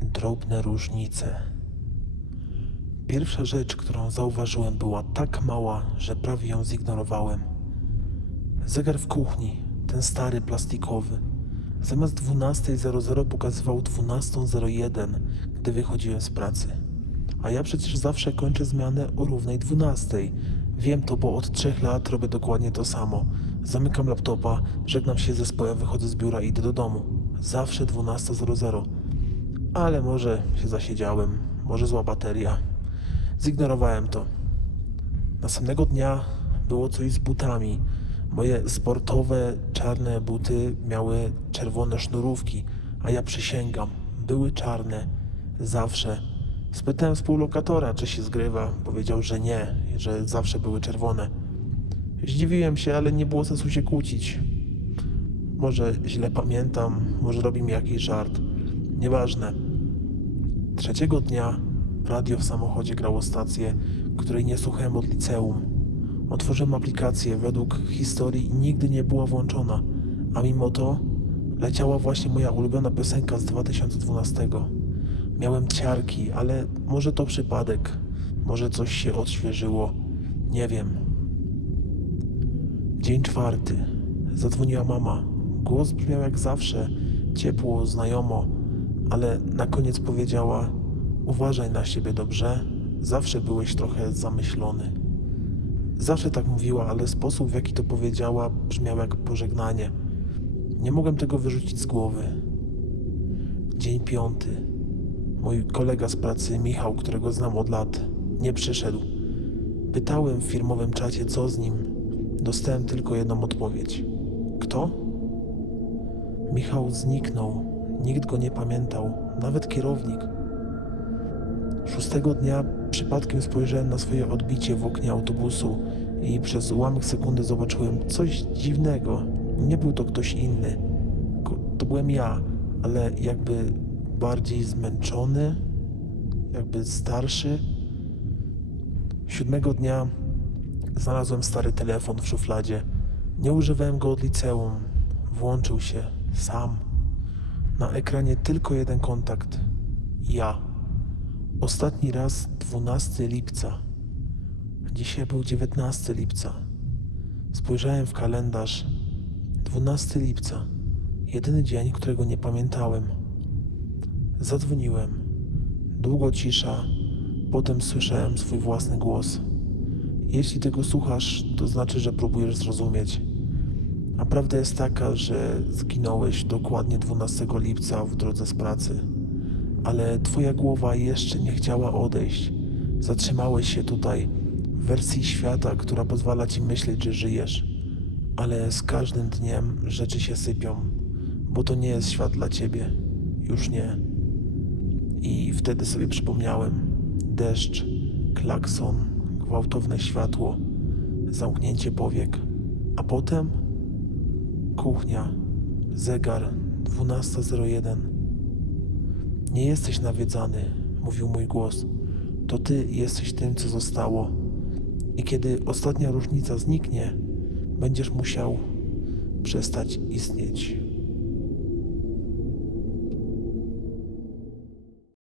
drobne różnice. Pierwsza rzecz, którą zauważyłem, była tak mała, że prawie ją zignorowałem. Zegar w kuchni, ten stary plastikowy, zamiast 12.00 pokazywał 12.01, gdy wychodziłem z pracy. A ja przecież zawsze kończę zmianę o równej 12.00. Wiem to, bo od trzech lat robię dokładnie to samo. Zamykam laptopa, żegnam się z zespołem, wychodzę z biura i idę do domu. Zawsze 12.00. Ale może się zasiedziałem, może zła bateria. Zignorowałem to. Następnego dnia było coś z butami. Moje sportowe, czarne buty miały czerwone sznurówki, a ja przysięgam, były czarne. Zawsze. Spytałem współlokatora, czy się zgrywa. Powiedział, że nie, że zawsze były czerwone. Zdziwiłem się, ale nie było sensu się kłócić. Może źle pamiętam, może robi mi jakiś żart. Nieważne. Trzeciego dnia radio w samochodzie grało stację, której nie słuchałem od liceum. Otworzyłem aplikację, według historii nigdy nie była włączona, a mimo to leciała właśnie moja ulubiona piosenka z 2012. Miałem ciarki, ale może to przypadek, może coś się odświeżyło, nie wiem. Dzień czwarty. Zadzwoniła mama. Głos brzmiał jak zawsze, ciepło, znajomo, ale na koniec powiedziała: Uważaj na siebie dobrze, zawsze byłeś trochę zamyślony. Zawsze tak mówiła, ale sposób w jaki to powiedziała brzmiał jak pożegnanie. Nie mogłem tego wyrzucić z głowy. Dzień piąty. Mój kolega z pracy, Michał, którego znam od lat, nie przyszedł. Pytałem w firmowym czacie, co z nim. Dostałem tylko jedną odpowiedź. Kto? Michał zniknął. Nikt go nie pamiętał, nawet kierownik. Szóstego dnia przypadkiem spojrzałem na swoje odbicie w oknie autobusu i przez ułamek sekundy zobaczyłem coś dziwnego. Nie był to ktoś inny. To byłem ja, ale jakby bardziej zmęczony, jakby starszy. Siódmego dnia znalazłem stary telefon w szufladzie. Nie używałem go od liceum. Włączył się sam. Na ekranie tylko jeden kontakt. Ja. Ostatni raz 12 lipca. Dzisiaj był 19 lipca. Spojrzałem w kalendarz. 12 lipca. Jedyny dzień, którego nie pamiętałem. Zadzwoniłem. Długo cisza. Potem słyszałem swój własny głos. Jeśli tego słuchasz, to znaczy, że próbujesz zrozumieć. A prawda jest taka, że zginąłeś dokładnie 12 lipca w drodze z pracy. Ale twoja głowa jeszcze nie chciała odejść. Zatrzymałeś się tutaj, w wersji świata, która pozwala ci myśleć, że żyjesz. Ale z każdym dniem rzeczy się sypią, bo to nie jest świat dla ciebie. Już nie. I wtedy sobie przypomniałem. Deszcz, klakson, gwałtowne światło, zamknięcie powiek. A potem kuchnia, zegar 12.01. Nie jesteś nawiedzany, mówił mój głos. To ty jesteś tym, co zostało. I kiedy ostatnia różnica zniknie, będziesz musiał przestać istnieć.